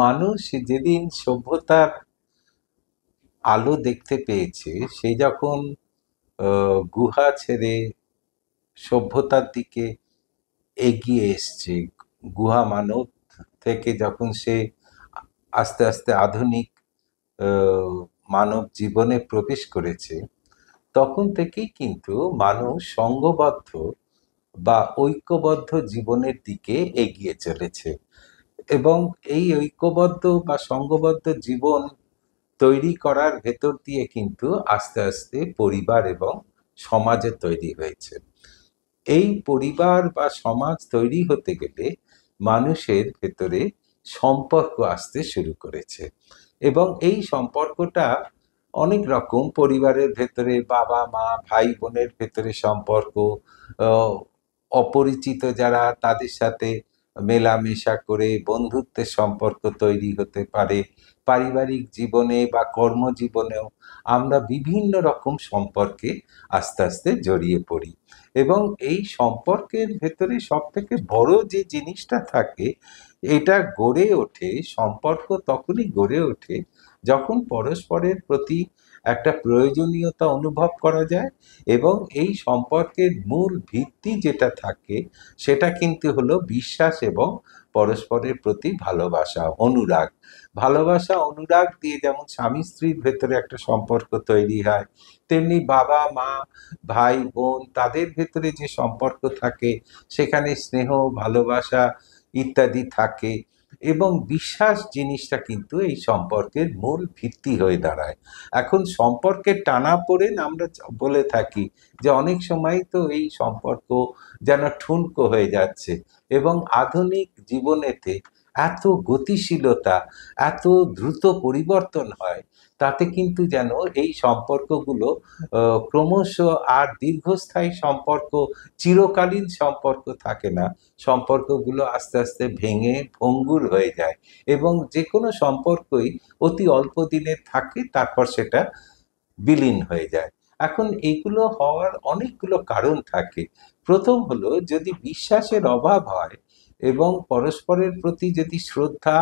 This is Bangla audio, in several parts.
মানুষ যেদিন সভ্যতার আলো দেখতে পেয়েছে, সে যখন গুহা ছেড়ে সভ্যতার দিকে এগিয়ে এসছে, গুহা মানব থেকে যখন সে আস্তে আস্তে আধুনিক মানব জীবনে প্রবেশ করেছে, তখন থেকেই কিন্তু মানুষ সংঘবদ্ধ বা ঐক্যবদ্ধ জীবনের দিকে এগিয়ে চলেছে। এবং এই ঐক্যবদ্ধ বা সংঘবদ্ধ জীবন তৈরি করার ভেতর দিয়ে কিন্তু আস্তে আস্তে পরিবার এবং সমাজের তৈরি হয়েছে। এই পরিবার বা সমাজ তৈরি হতে গেলে মানুষের ভেতরে সম্পর্ক আসতে শুরু করেছে, এবং এই সম্পর্কটা অনেক রকম। পরিবারের ভেতরে বাবা মা ভাই বোনের ভেতরে সম্পর্ক, অপরিচিত যারা তাদের সাথে মেলামেশা করে বন্ধুত্বের সম্পর্ক তৈরি হতে পারে। পারিবারিক জীবনে বা কর্মজীবনেও আমরা বিভিন্ন রকম সম্পর্কে আস্তে আস্তে জড়িয়ে পড়ি, এবং এই সম্পর্কের ভেতরে সব থেকে বড় যে জিনিসটা থাকে, এটা গড়ে ওঠে, সম্পর্ক তখনই গড়ে ওঠে যখন পরস্পরের প্রতি একটা প্রয়োজনীয়তা অনুভব করা যায়, এবং এই সম্পর্কের মূল ভিত্তি যেটা থাকে সেটা কিন্তু হলো বিশ্বাস এবং পরস্পরের প্রতি ভালোবাসা, অনুরাগ। ভালোবাসা অনুরাগ দিয়ে যেমন স্বামী স্ত্রীর ভেতরে একটা সম্পর্ক তৈরি হয়, তেমনি বাবা মা ভাই বোন তাদের ভেতরে যে সম্পর্ক থাকে সেখানে স্নেহ ভালোবাসা ইত্যাদি থাকে, এবং বিশ্বাস জিনিসটা কিন্তু এই সম্পর্কের মূল ভিত্তি হয়ে দাঁড়ায়। এখন সম্পর্কের টানাপোড়েন আমরা বলে থাকি যে অনেক সময় তো এই সম্পর্ক যেন ঠুনকো হয়ে যাচ্ছে, এবং আধুনিক জীবনেতে এত গতিশীলতা, এত দ্রুত পরিবর্তন হয়, তাতে কিন্তু যেন এই সম্পর্কগুলো ক্রমশ আর দীর্ঘস্থায়ী সম্পর্ক, চিরকালীন সম্পর্ক থাকে না। সম্পর্কগুলো আস্তে আস্তে ভেঙে ভঙ্গুর হয়ে যায়, এবং যে কোনো সম্পর্কই অতি অল্প দিনের থাকে, তারপর সেটা বিলীন হয়ে যায়। এখন এগুলো হওয়ার অনেকগুলো কারণ থাকে। প্রথম হলো, যদি বিশ্বাসের অভাব হয় এবং পরস্পরের প্রতি যদি শ্রদ্ধা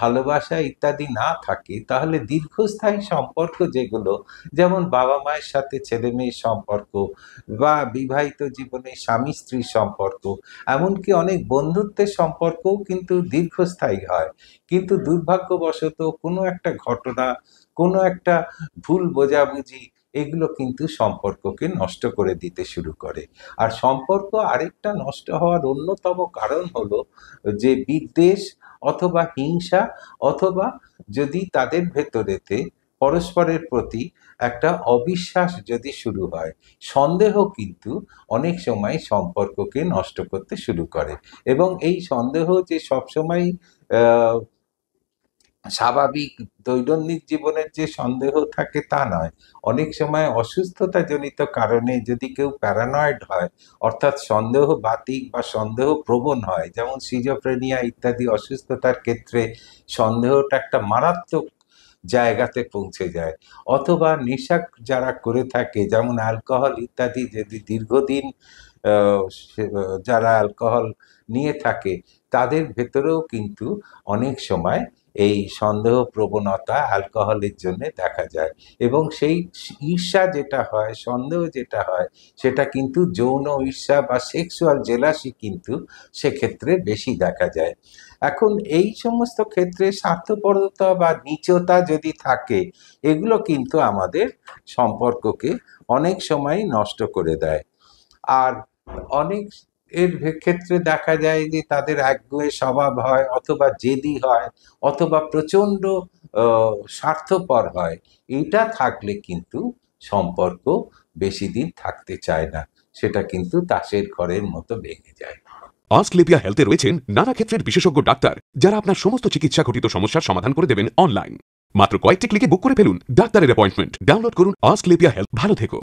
ভালোবাসা ইত্যাদি না থাকে, তাহলে দীর্ঘস্থায়ী সম্পর্ক যেগুলো, যেমন বাবা মায়ের সাথে ছেলে মেয়ের সম্পর্ক, বা বিবাহিত জীবনে স্বামী স্ত্রীর সম্পর্ক, এমনকি অনেক বন্ধুত্বের সম্পর্কও কিন্তু দীর্ঘস্থায়ী হয়। কিন্তু দুর্ভাগ্যবশত কোনো একটা ঘটনা, কোনো একটা ভুল বোঝাবুঝি, এগুলো কিন্তু সম্পর্ককে নষ্ট করে দিতে শুরু করে। আর সম্পর্ক আরেকটা নষ্ট হওয়ার অন্যতম কারণ হলো যে বিদ্বেষ অথবা হিংসা, অথবা যদি তাদের ভেতরেতে পরস্পরের প্রতি একটা অবিশ্বাস যদি শুরু হয়, সন্দেহ কিন্তু অনেক সময় সম্পর্ককে নষ্ট করতে শুরু করে। এবং এই সন্দেহ যে সবসময় আহ স্বাভাবিক দৈনন্দিন জীবনের যে সন্দেহ থাকে তা নয়। অনেক সময় অসুস্থতাজনিত কারণে যদি কেউ প্যারানয়েড হয়, অর্থাৎ সন্দেহবাতিক বা সন্দেহপ্রবণ হয়, যেমন সিজোফ্রেনিয়া ইত্যাদি অসুস্থতার ক্ষেত্রে সন্দেহটা একটা মারাত্মক জায়গাতে পৌঁছে যায়। অথবা নেশা যারা করে থাকে, যেমন অ্যালকোহল ইত্যাদি, যদি দীর্ঘদিন যারা অ্যালকোহল নিয়ে থাকে, তাদের ভেতরেও কিন্তু অনেক সময় এই সন্দেহ প্রবণতা অ্যালকোহলের জন্য দেখা যায়, এবং সেই ঈর্ষা যেটা হয়, সন্দেহ যেটা হয়, সেটা কিন্তু যৌন ঈর্ষা বা সেক্সুয়াল জেলাসি কিন্তু সেক্ষেত্রে বেশি দেখা যায়। এখন এই সমস্ত ক্ষেত্রে স্বার্থপরতা বা নীচতা যদি থাকে, এগুলো কিন্তু আমাদের সম্পর্ককে অনেক সময় নষ্ট করে দেয়। আর অনেক ক্ষেত্রে দেখা যায় যে তাদের একগুঁয়ে স্বভাব হয়, অথবা জেদি হয়, অথবা প্রচন্ড স্বার্থপর হয়। এইটা থাকলে কিন্তু সম্পর্ক বেশি দিন থাকতে চায় না, সেটা কিন্তু তাসের ঘরের মতো ভেঙে যায়। অস্ক্লেপিয়া হেলথে রয়েছেন নানা ক্ষেত্রের বিশেষজ্ঞ ডাক্তার, যারা আপনার সমস্ত চিকিৎসা ঘটিত সমস্যার সমাধান করে দেবেন অনলাইন। মাত্র কয়েকটি ক্লিকে বুক করে ফেলুন ডাক্তারের অ্যাপয়েন্টমেন্ট। ডাউনলোড করুন অস্ক্লেপিয়া হেলথ। ভালো থেকো।